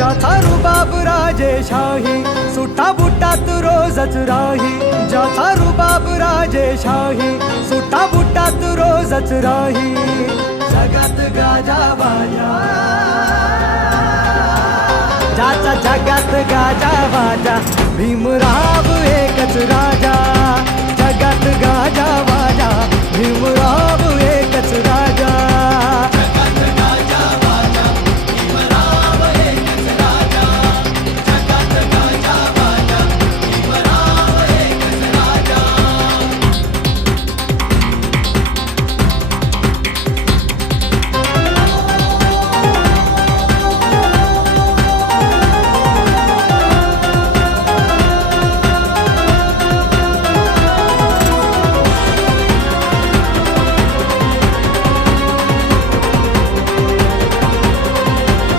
ज्याचा रुबाब राजेशाही, सुटा बुटात रोजच राही. ज्याचा रुबाब राजेशाही, सुटा बुटात रोजच राही. जगात गाजा वाजा, ज्याचा जगात गाजा वाजा, भीमराव एकच राजा.